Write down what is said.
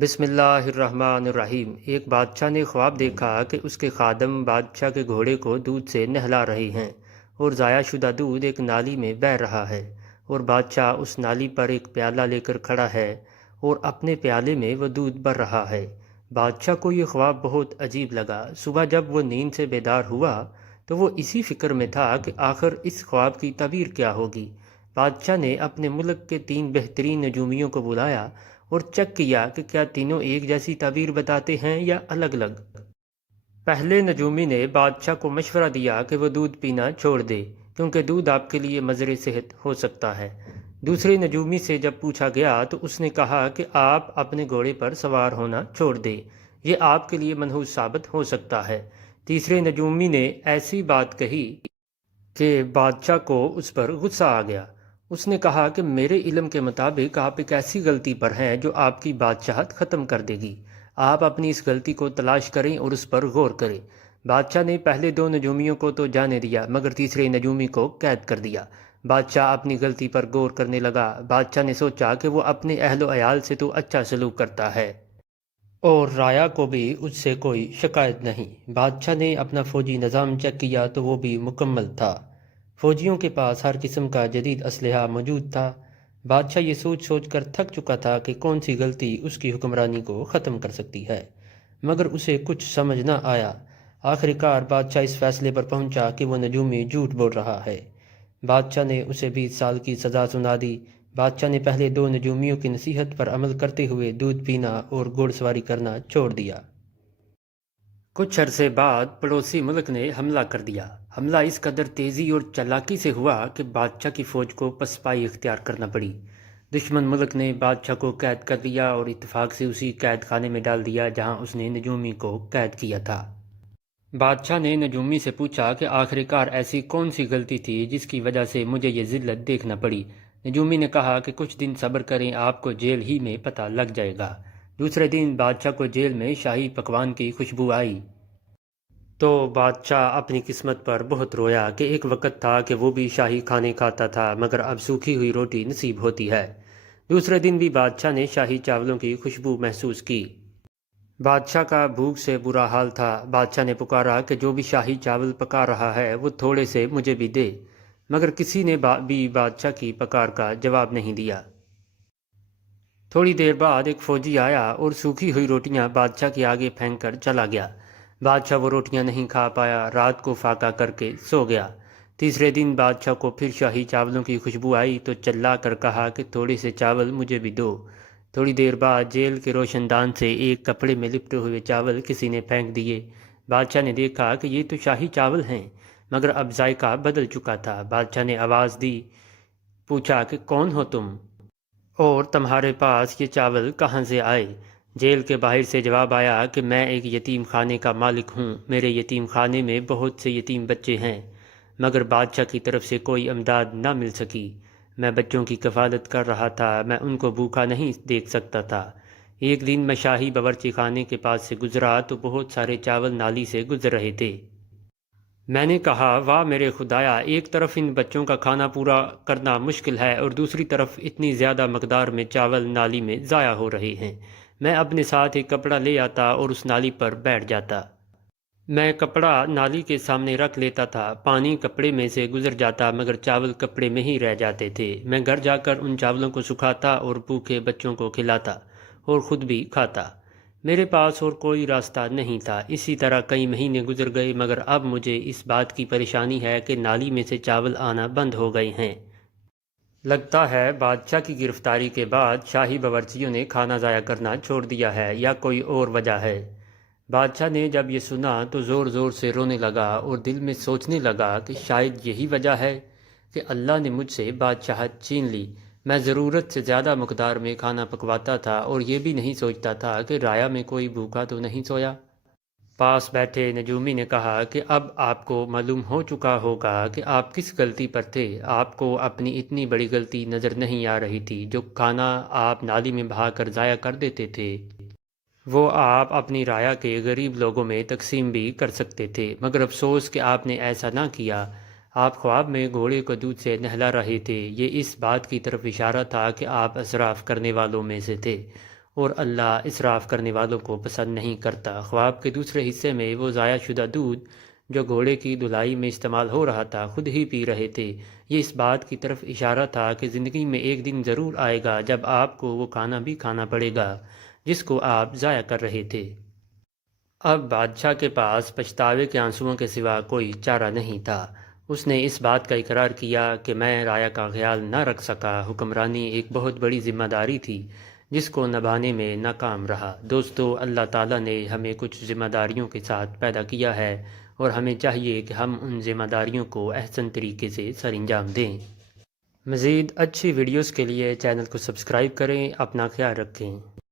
بسم اللہ الرحمن الرحیم۔ ایک بادشاہ نے خواب دیکھا کہ اس کے خادم بادشاہ کے گھوڑے کو دودھ سے نہلا رہے ہیں اور ضائع شدہ دودھ ایک نالی میں بہہ رہا ہے، اور بادشاہ اس نالی پر ایک پیالہ لے کر کھڑا ہے اور اپنے پیالے میں وہ دودھ بھر رہا ہے۔ بادشاہ کو یہ خواب بہت عجیب لگا۔ صبح جب وہ نیند سے بیدار ہوا تو وہ اسی فکر میں تھا کہ آخر اس خواب کی تعبیر کیا ہوگی۔ بادشاہ نے اپنے ملک کے 3 بہترین نجومیوں کو بلایا اور چیک کیا کہ کیا تینوں ایک جیسی تعبیر بتاتے ہیں یا الگ الگ۔ پہلے نجومی نے بادشاہ کو مشورہ دیا کہ وہ دودھ پینا چھوڑ دے کیونکہ دودھ آپ کے لیے مضر صحت ہو سکتا ہے۔ دوسرے نجومی سے جب پوچھا گیا تو اس نے کہا کہ آپ اپنے گھوڑے پر سوار ہونا چھوڑ دیں، یہ آپ کے لیے منحوس ثابت ہو سکتا ہے۔ تیسرے نجومی نے ایسی بات کہی کہ بادشاہ کو اس پر غصہ آ گیا۔ اس نے کہا کہ میرے علم کے مطابق آپ ایک ایسی غلطی پر ہیں جو آپ کی بادشاہت ختم کر دے گی۔ آپ اپنی اس غلطی کو تلاش کریں اور اس پر غور کریں۔ بادشاہ نے پہلے 2 نجومیوں کو تو جانے دیا مگر تیسرے نجومی کو قید کر دیا۔ بادشاہ اپنی غلطی پر غور کرنے لگا۔ بادشاہ نے سوچا کہ وہ اپنے اہل و عیال سے تو اچھا سلوک کرتا ہے اور رایا کو بھی اس سے کوئی شکایت نہیں۔ بادشاہ نے اپنا فوجی نظام چیک کیا تو وہ بھی مکمل تھا۔ فوجیوں کے پاس ہر قسم کا جدید اسلحہ موجود تھا۔ بادشاہ یہ سوچ سوچ کر تھک چکا تھا کہ کون سی غلطی اس کی حکمرانی کو ختم کر سکتی ہے، مگر اسے کچھ سمجھ نہ آیا۔ آخرکار بادشاہ اس فیصلے پر پہنچا کہ وہ نجومی جھوٹ بول رہا ہے۔ بادشاہ نے اسے 20 سال کی سزا سنا دی۔ بادشاہ نے پہلے 2 نجومیوں کی نصیحت پر عمل کرتے ہوئے دودھ پینا اور گھوڑ سواری کرنا چھوڑ دیا۔ کچھ عرصے بعد پڑوسی ملک نے حملہ کر دیا۔ حملہ اس قدر تیزی اور چالاکی سے ہوا کہ بادشاہ کی فوج کو پسپائی اختیار کرنا پڑی۔ دشمن ملک نے بادشاہ کو قید کر لیا اور اتفاق سے اسی قید خانے میں ڈال دیا جہاں اس نے نجومی کو قید کیا تھا۔ بادشاہ نے نجومی سے پوچھا کہ آخرکار ایسی کون سی غلطی تھی جس کی وجہ سے مجھے یہ ذلت دیکھنا پڑی۔ نجومی نے کہا کہ کچھ دن صبر کریں، آپ کو جیل ہی میں پتہ لگ جائے گا۔ دوسرے دن بادشاہ کو جیل میں شاہی پکوان کی خوشبو آئی تو بادشاہ اپنی قسمت پر بہت رویا کہ ایک وقت تھا کہ وہ بھی شاہی کھانے کھاتا تھا مگر اب سوکھی ہوئی روٹی نصیب ہوتی ہے۔ دوسرے دن بھی بادشاہ نے شاہی چاولوں کی خوشبو محسوس کی۔ بادشاہ کا بھوک سے برا حال تھا۔ بادشاہ نے پکارا کہ جو بھی شاہی چاول پکا رہا ہے وہ تھوڑے سے مجھے بھی دے، مگر کسی نے بھی بادشاہ کی پکار کا جواب نہیں دیا۔ تھوڑی دیر بعد ایک فوجی آیا اور سوکھی ہوئی روٹیاں بادشاہ کے آگے پھینک کر چلا گیا۔ بادشاہ وہ روٹیاں نہیں کھا پایا، رات کو فاقہ کر کے سو گیا۔ تیسرے دن بادشاہ کو پھر شاہی چاولوں کی خوشبو آئی تو چلا کر کہا کہ تھوڑے سے چاول مجھے بھی دو۔ تھوڑی دیر بعد جیل کے روشن دان سے ایک کپڑے میں لپٹے ہوئے چاول کسی نے پھینک دیے۔ بادشاہ نے دیکھا کہ یہ تو شاہی چاول ہیں مگر اب ذائقہ بدل چکا تھا۔ بادشاہ نے آواز دی، پوچھا کہ کون ہو تم اور تمہارے پاس یہ چاول کہاں سے آئے؟ جیل کے باہر سے جواب آیا کہ میں ایک یتیم خانے کا مالک ہوں، میرے یتیم خانے میں بہت سے یتیم بچے ہیں مگر بادشاہ کی طرف سے کوئی امداد نہ مل سکی۔ میں بچوں کی کفالت کر رہا تھا، میں ان کو بھوکا نہیں دیکھ سکتا تھا۔ ایک دن میں شاہی باورچی خانے کے پاس سے گزرا تو بہت سارے چاول نالی سے گزر رہے تھے۔ میں نے کہا واہ میرے خدایا، ایک طرف ان بچوں کا کھانا پورا کرنا مشکل ہے اور دوسری طرف اتنی زیادہ مقدار میں چاول نالی میں ضائع ہو رہے ہیں۔ میں اپنے ساتھ ایک کپڑا لے آتا اور اس نالی پر بیٹھ جاتا۔ میں کپڑا نالی کے سامنے رکھ لیتا تھا، پانی کپڑے میں سے گزر جاتا مگر چاول کپڑے میں ہی رہ جاتے تھے۔ میں گھر جا کر ان چاولوں کو سکھاتا اور بھوکے بچوں کو کھلاتا اور خود بھی کھاتا۔ میرے پاس اور کوئی راستہ نہیں تھا۔ اسی طرح کئی مہینے گزر گئے مگر اب مجھے اس بات کی پریشانی ہے کہ نالی میں سے چاول آنا بند ہو گئے ہیں۔ لگتا ہے بادشاہ کی گرفتاری کے بعد شاہی باورچیوں نے کھانا ضائع کرنا چھوڑ دیا ہے یا کوئی اور وجہ ہے۔ بادشاہ نے جب یہ سنا تو زور زور سے رونے لگا اور دل میں سوچنے لگا کہ شاید یہی وجہ ہے کہ اللہ نے مجھ سے بادشاہت چھین لی۔ میں ضرورت سے زیادہ مقدار میں کھانا پکواتا تھا اور یہ بھی نہیں سوچتا تھا کہ رایا میں کوئی بھوکا تو نہیں سویا۔ پاس بیٹھے نجومی نے کہا کہ اب آپ کو معلوم ہو چکا ہوگا کہ آپ کس غلطی پر تھے۔ آپ کو اپنی اتنی بڑی غلطی نظر نہیں آ رہی تھی۔ جو کھانا آپ نالی میں بہا کر ضائع کر دیتے تھے وہ آپ اپنی رایا کے غریب لوگوں میں تقسیم بھی کر سکتے تھے، مگر افسوس کہ آپ نے ایسا نہ کیا۔ آپ خواب میں گھوڑے کو دودھ سے نہلا رہے تھے، یہ اس بات کی طرف اشارہ تھا کہ آپ اسراف کرنے والوں میں سے تھے اور اللہ اسراف کرنے والوں کو پسند نہیں کرتا۔ خواب کے دوسرے حصے میں وہ ضائع شدہ دودھ جو گھوڑے کی دھلائی میں استعمال ہو رہا تھا خود ہی پی رہے تھے۔ یہ اس بات کی طرف اشارہ تھا کہ زندگی میں ایک دن ضرور آئے گا جب آپ کو وہ کھانا بھی کھانا پڑے گا جس کو آپ ضائع کر رہے تھے۔ اب بادشاہ کے پاس پچھتاوے کے آنسوؤں کے سوا کوئی چارہ نہیں تھا۔ اس نے اس بات کا اقرار کیا کہ میں رعایا کا خیال نہ رکھ سکا۔ حکمرانی ایک بہت بڑی ذمہ داری تھی جس کو نبھانے میں ناکام رہا۔ دوستو، اللہ تعالیٰ نے ہمیں کچھ ذمہ داریوں کے ساتھ پیدا کیا ہے اور ہمیں چاہیے کہ ہم ان ذمہ داریوں کو احسن طریقے سے سر انجام دیں۔ مزید اچھی ویڈیوز کے لیے چینل کو سبسکرائب کریں۔ اپنا خیال رکھیں۔